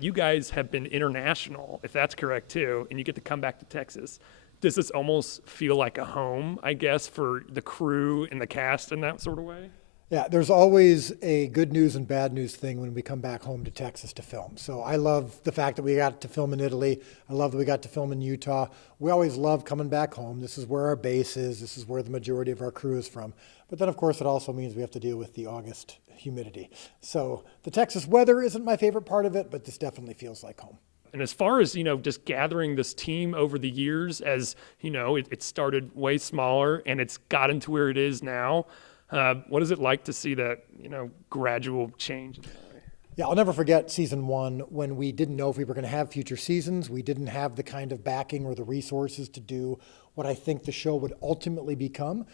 You guys have been international, if that's correct too, and you get to come back to Texas. Does this almost feel like a home, I guess, for the crew and the cast in that sort of way? Yeah, there's always a good news and bad news thing when we come back home to Texas to film. So I love the fact that we got to film in Italy. I love that we got to film in Utah. We always love coming back home. This is where our base is. This is where the majority of our crew is from. But then, of course, it also means we have to deal with the August humidity. So the Texas weather isn't my favorite part of it, but this definitely feels like home. And as far as, just gathering this team over the years, as, it started way smaller and it's gotten to where it is now, what is it like to see that, gradual change? Yeah, I'll never forget season one when we didn't know if we were going to have future seasons. We didn't have the kind of backing or the resources to do what I think the show would ultimately become.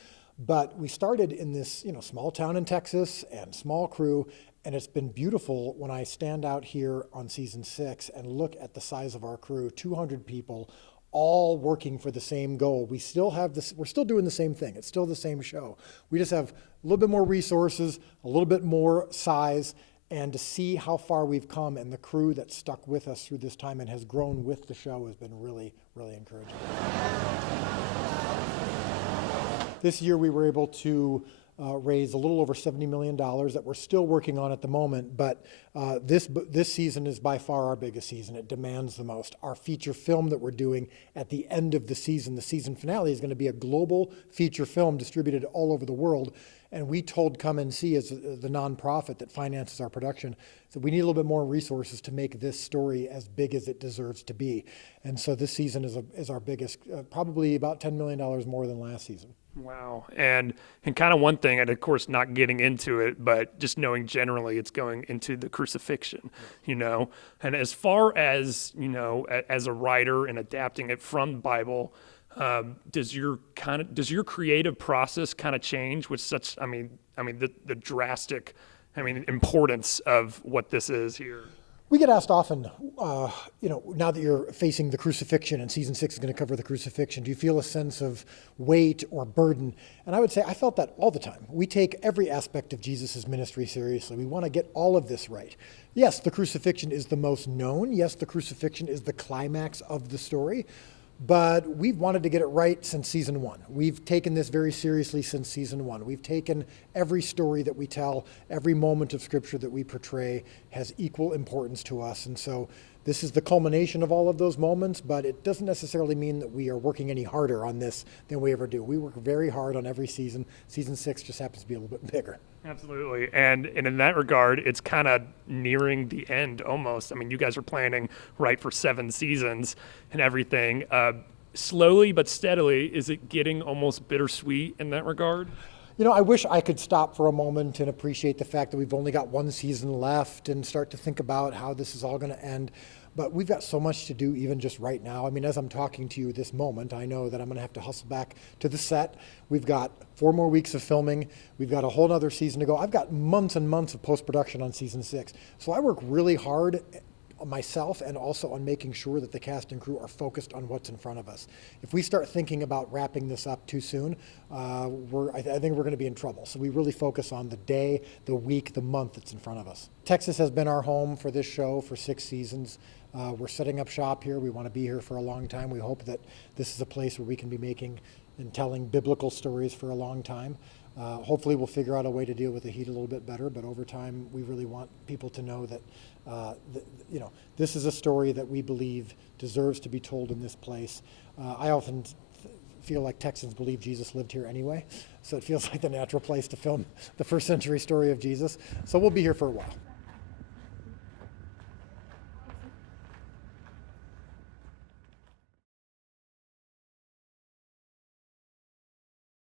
But we started in this, small town in Texas and small crew, and it's been beautiful when I stand out here on season 6 and look at the size of our crew, 200 people, all working for the same goal. We still have this, we're still doing the same thing. It's still the same show. We just have a little bit more resources, a little bit more size, and to see how far we've come and the crew that stuck with us through this time and has grown with the show has been really, really encouraging. This year we were able to raise a little over $70 million that we're still working on at the moment, but this season is by far our biggest season. It demands the most. Our feature film that we're doing at the end of the season finale, is going to be a global feature film distributed all over the world. And we told Come and See, as the nonprofit that finances our production, that we need a little bit more resources to make this story as big as it deserves to be. And so this season is our biggest, probably about $10 million more than last season. Wow. And kind of one thing, and of course not getting into it, but just knowing generally it's going into the crucifixion, And as far as, as a writer and adapting it from the Bible, does your creative process kind of change with such, the drastic, importance of what this is here? We get asked often, now that you're facing the crucifixion, and season 6 is going to cover the crucifixion, do you feel a sense of weight or burden? And I would say I felt that all the time. We take every aspect of Jesus' ministry seriously. We want to get all of this right. Yes, the crucifixion is the most known. Yes, the crucifixion is the climax of the story. But we've wanted to get it right since season 1. We've taken this very seriously since season 1. We've taken every story that we tell, every moment of scripture that we portray has equal importance to us. And so this is the culmination of all of those moments, but it doesn't necessarily mean that we are working any harder on this than we ever do. We work very hard on every season. Season 6 just happens to be a little bit bigger. Absolutely. And in that regard, it's kind of nearing the end almost. You guys are planning for 7 seasons and everything. Slowly but steadily, is it getting almost bittersweet in that regard? I wish I could stop for a moment and appreciate the fact that we've only got 1 season left and start to think about how this is all going to end. But we've got so much to do even just right now. As I'm talking to you this moment, I know that I'm going to have to hustle back to the set. We've got 4 more weeks of filming. We've got a whole other season to go. I've got months and months of post-production on season 6. So I work really hard on myself and also on making sure that the cast and crew are focused on what's in front of us. If we start thinking about wrapping this up too soon, I think we're going to be in trouble. So we really focus on the day, the week, the month that's in front of us. Texas has been our home for this show for 6 seasons. We're setting up shop here. We want to be here for a long time. We hope that this is a place where we can be making and telling biblical stories for a long time. Hopefully we'll figure out a way to deal with the heat a little bit better, but over time we really want people to know that this is a story that we believe deserves to be told in this place. I often feel like Texans believe Jesus lived here anyway, so it feels like the natural place to film the first century story of Jesus. So we'll be here for a while.